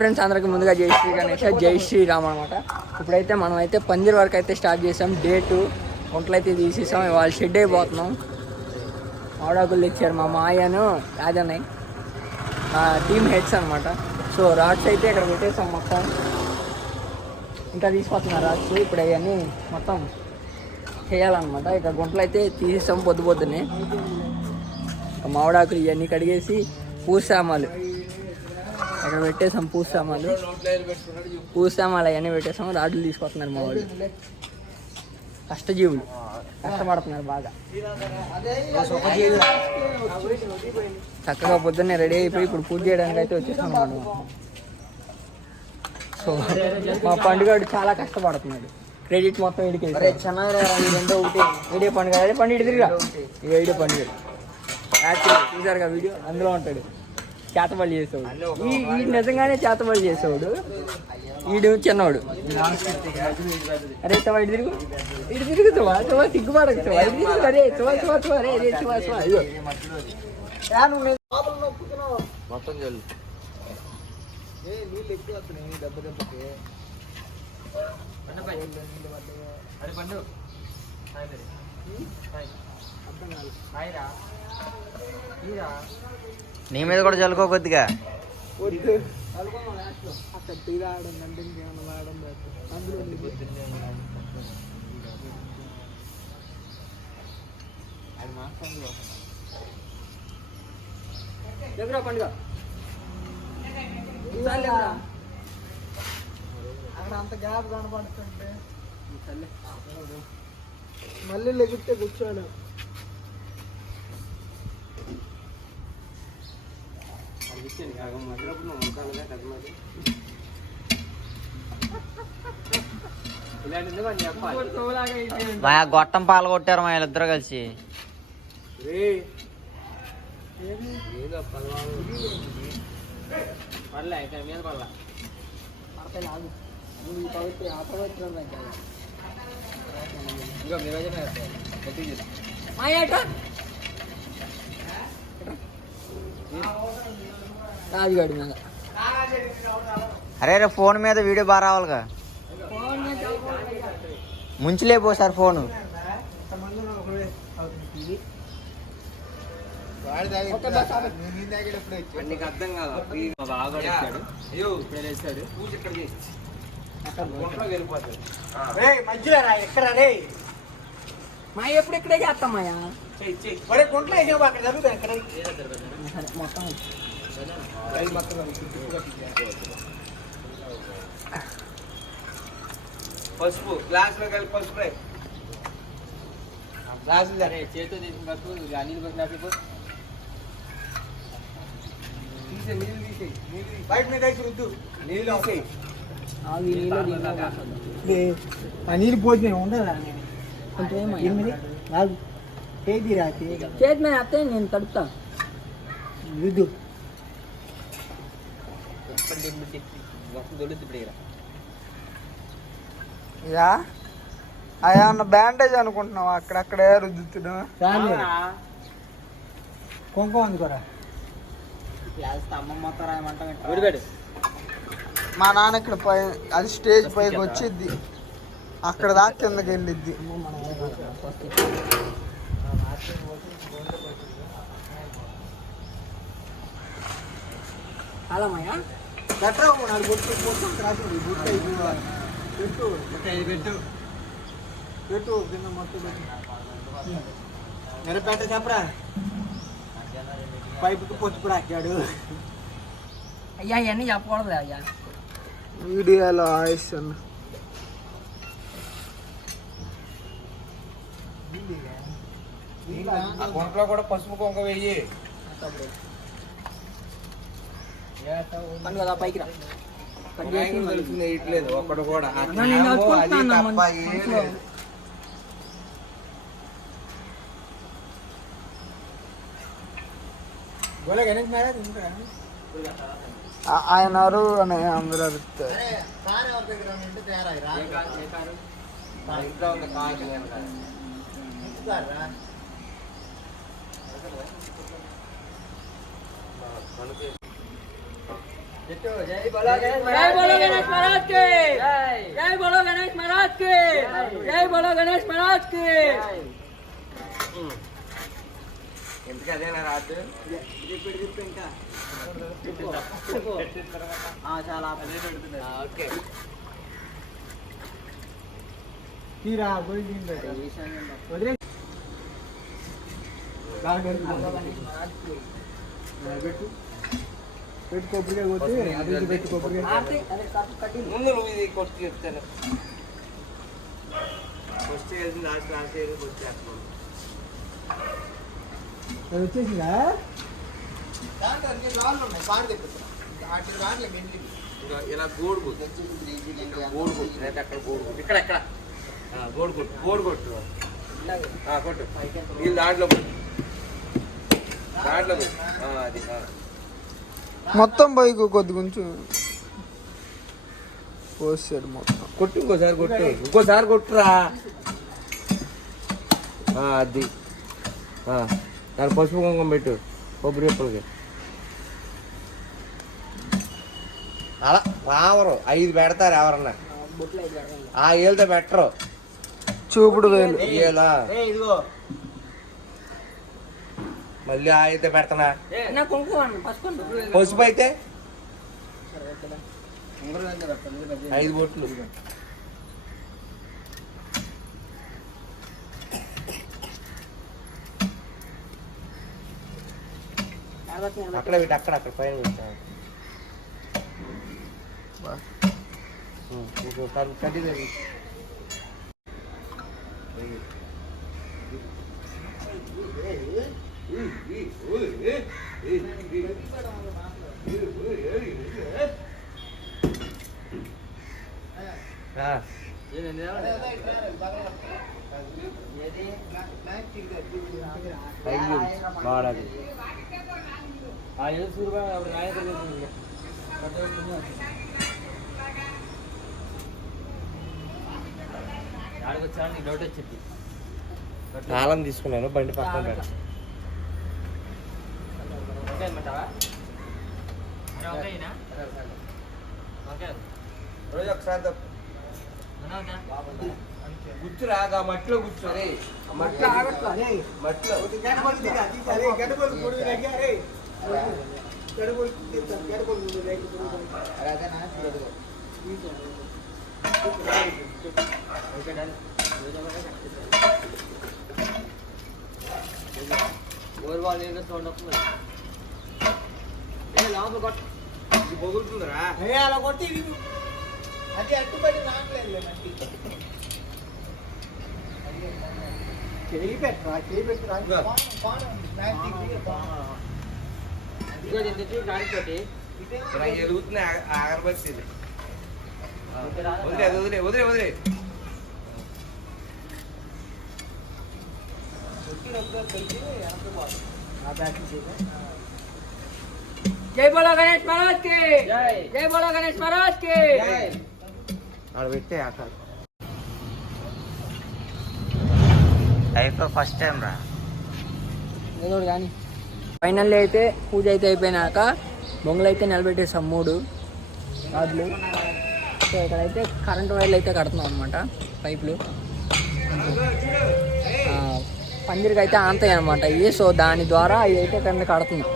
Friends అందరికి ముందుగా జై శ్రీ గణేష్ జై శ్రీరామ్ అనమాట ఇప్పుడైతే మనం అయితే పందిర్ వరకు అయితే స్టార్ట్ చేసాం. డే టూ గుంటలు అయితే తీసేసాం. ఇవాళ షెడ్ అయిపోతున్నాం. ఆడాకులు తెచ్చారు మా మాయను రాజన్నయ్య. మా టీమ్ హెడ్స్ అనమాట సో రాడ్స్ అయితే ఇక్కడ పెట్టేసాం మొత్తం. ఇంకా తీసుకొస్తున్నారు రాడ్స్. ఇప్పుడు అవన్నీ మొత్తం చేయాలన్నమాట. ఇక్కడ గుంటలు అయితే తీసేసాం పొద్దు పొద్దున్నే. మావిడాకులు మామిడాకులు ఇవన్నీ కడిగేసి పూసామాలు. అక్కడ పెట్టేసాం పూజ సామాన్లు అవన్నీ పెట్టేసాం రాడ్లు తీసుకొస్తున్నారు మా వాళ్ళు. కష్టజీవులు. కష్టపడుతున్నారు బాగా. చక్కగా పొద్దున్నే రెడీ అయిపోయి ఇప్పుడు పూజ చేయడానికి అయితే వచ్చేసాం మనం. సో మా పండుగ చాలా కష్టపడుతున్నాడు. క్రెడిట్ మొత్తం ఇడికి రెండో ఒకటి వీడియో పండుగ. అదే పండుగ తిరిగా ఈ వీడియో పండుగ. యాక్చువల్ చూసారుగా వీడియో? అందులో ఉంటాడు. చేతబడి చేసేవాడు. ఈ నిజంగానే చేతబడి చేసేవాడు. వీడు చిన్నవాడు అరే తవా ఇటు తిరుగు. ఇటు తవా సిగ్గుపడకు తవా ఇటు తిరుగు అరే తవా తవా తవా అరే అరే తవా తవా అయ్యో. మొత్తం చల్లు నీ మీద కూడా చల్లుకో కొద్దిగా అక్కడ టీ రావడం నీ మీద కూడా అందులో కొద్దిగా పండుగ. అక్కడ అంత గ్యాప్ కనపడుతుంటే. మళ్ళీ లెగితే కూర్చోడు మా గొట్టం పాలు కొట్టారు మా వీళ్ళిద్దరు కలిసి. రాజుగాడి మీద. అరే రే ఫోన్ మీద వీడియో బాగా రావాలిగా. ముంచులేపో సార్ ఫోను. అర్థం కాదు మా ఎప్పుడు ఇక్కడే చేస్తాం మాయా? ఒరే గుంట్లో వేసావు అక్కడ జరుగుతుంది ఎక్కడ సరే మొత్తం పసుపు గ్లాస్లో కలిపి పసుపు రే గ్లాస్ సరే చేతితో తీసుకుని పసుపు నీళ్ళు పసుపు తీసే నీళ్ళు తీసేయి. బయట మీద వేసి రుద్దు. నీళ్ళు తీసేయి. నీళ్ళు ఆ నీళ్ళు పోసిన ఉండదా ఎనిమిది? నాలుగు. చేతి రా చేతి మీద అత్తే నేను తడుపుతా. రుద్దు. యా అన్న బ్యాండేజ్ అనుకుంటున్నావు? అక్కడక్కడే రుద్దుతున్నా కుంకుమ రాయమంటాం మా నాన్న ఇక్కడ పై అది స్టేజ్ పైకి వచ్చిద్ది. అక్కడ దాకా కిందకి వెళ్ళిద్ది. అలామయ్యా? గట్రా నాలుగు బొట్టు బొట్టు రాసింది బొట్టు పెట్టు. పెట్టు. పెట్టు. కింద మొత్తం పెట్టు. ఎర్రపేట చెప్పరా? పైపుకి పొత్తు కూడా అక్కాడు అయ్యా ఇవన్నీ చెప్పకూడదు అయ్యా. వీడియోలో ఆయిస్ అన్న ఆ గుంటలో కూడా పసుపు కుంక వెయ్యి పని కదా పైకి రా. కట్ చేసి యాంగిల్ మళ్ళీ- తెలిసింది వేయట్లేదు ఒక్కడు కూడా. ఆ అన్నా, నేను క్యాము, అది నడుచుకుంటున్నా అన్న, తప్ప మన- ఏం మనసులో. లేదు. ఆ- ఆయన అరు అని అందరూ అరుస్తారు మా ఇంట్లో ఉంది కాకి వెనకాల. మనకి జై బోలో గణేష్ మహారాజ్కి జై బోలో గణేష్ మహారాజ్కి జై బోలో గణేష్ మహారాజ్కి ఎందుకు అదేనా రాదు చాలా ఓకే తీరా పోయి వదిలే పెట్టు పెట్టు కొబ్బరికాయ పోతే అది పెట్టు కొబ్బరికాయ ముందు నువ్వు ఇది కొట్టి చెప్తాను ఫస్ట్ వెళ్ళి లాస్ట్ లాస్ట్ వెళ్ళి కొట్టి అది వచ్చేసిందా ఇలా గోడు కొట్టు గోడు కొట్టు. లేదా అక్కడ గోడు కొట్టు. ఇక్కడ ఎక్కడ గోడు కొట్టు గోడు కొట్టు కొట్టు వీళ్ళు దాంట్లో కొట్టు. దాంట్లో అది. మొత్తం పోయి కొద్ది కొంచెం పోసాడు మొత్తం. కొట్టు ఇంకోసారి కొట్టు. ఇంకోసారి కొట్టురా. అది. దాని పసుపు కుంకుమ పెట్టు. కొబ్బరి చెప్పులకి అలా రావరు. ఐదు పెడతారు ఎవరన్నా. ఆ ఏళ్ళతో పెట్టరు. చూపుడు వేలు ఏలా మళ్ళీ ఆ అయితే పెడతానా? పసుపు అయితే? ఐదు బొట్లు. అక్కడ పెట్టి అక్కడ అక్కడ పైన పెట్టా కట్టి వాడాలి డౌట్ వచ్చింది. తాళం తీసుకున్నాను బండి పక్కన పెట్ట ఓకే అనమాటవా ఓకేనా ఓకే రోజు ఒకసారి తప్పు కూర్చురా ఆ మట్టిలో కూర్చోరే మట్టిలో మట్టిలో ఓవర్ బాల్ ఏదో సౌండ్ వస్తుంది ఏ పొగులుతుందిరా. అలా కొట్టి అది అట్టుబడి రావట్లేదు చేయి పెట్టరా చేయి పెట్టరా. ఎదుగుతుంది ఆ, వదిలే వదిలే వదిలే వదిలే. జై బోలో గణేష్ మహారాజ్కి జై బోలో గణేష్ మహారాజ్కి ఆడ పెట్టే అక్కడ లైఫ్లో ఫస్ట్ టైం రా ఏదో కానీ ఫైనల్లీ అయితే పూజ అయితే అయిపోయినాక బొంగులు అయితే నిలబెట్టేసాం మూడు రాడ్లు. సో ఇక్కడైతే కరెంట్ వైర్లు అయితే కడుతున్నాం అనమాట పైపులు. ఆ, పందిరికి అయితే ఆంతాయి అనమాట ఇవి. సో దాని ద్వారా అయితే కింద కడుతున్నాం.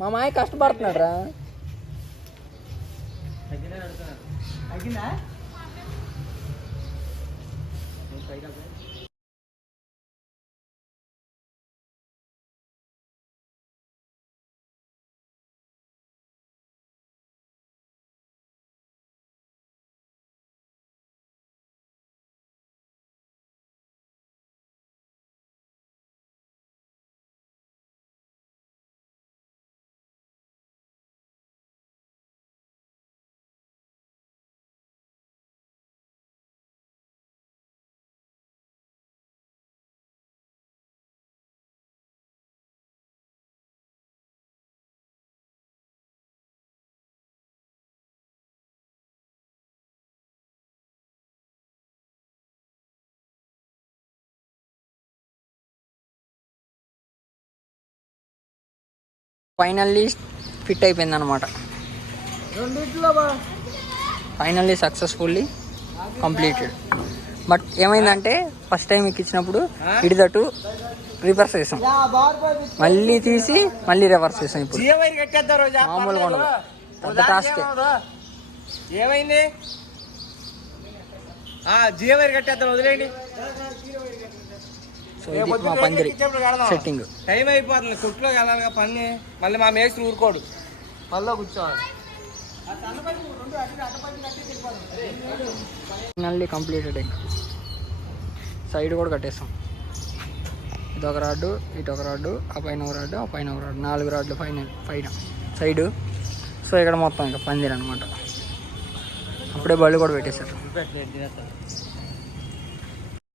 మా మాయ కష్టపడుతున్నాడు రా ఫైనల్లీ ఫిట్ అయిపోయింది అనమాట ఫైనల్లీ సక్సెస్ఫుల్లీ కంప్లీటెడ్. బట్ ఏమైందంటే ఫస్ట్ టైం ఎక్కించినప్పుడు ఇడిదటు రివర్స్ చేసాం. మళ్ళీ తీసి మళ్ళీ రివర్స్ చేసాం ఇప్పుడు. మామూలుగా ఉండదు. పెద్ద టాస్కే. ఏమైంది? ఆ జియో వైర్ కట్టేద్దాం వదిలేయండి. సో ఇది మా పందిరి సెట్టింగ్. టైం అయిపోతుంది కొట్టులోకి వెళ్ళాలిగా పని మళ్ళీ మా మేస్త్రి ఊరుకోడు. మళ్ళీ కూర్చోవాలి. ఫైనల్లీ కంప్లీటెడ్ ఇంకా. సైడ్ కూడా కట్టేస్తాం. ఇదొక రాడ్డు ఇటు ఒక రాడ్డు ఆ పైన ఒక రాడ్డు ఆ పైన ఒక రాడ్డు నాలుగు రాడ్లు పైన పైన. సైడు. సో ఇక్కడ మొత్తం ఇంకా పందిరి అనమాట అప్పుడే బళ్ళు కూడా పెట్టేశారు.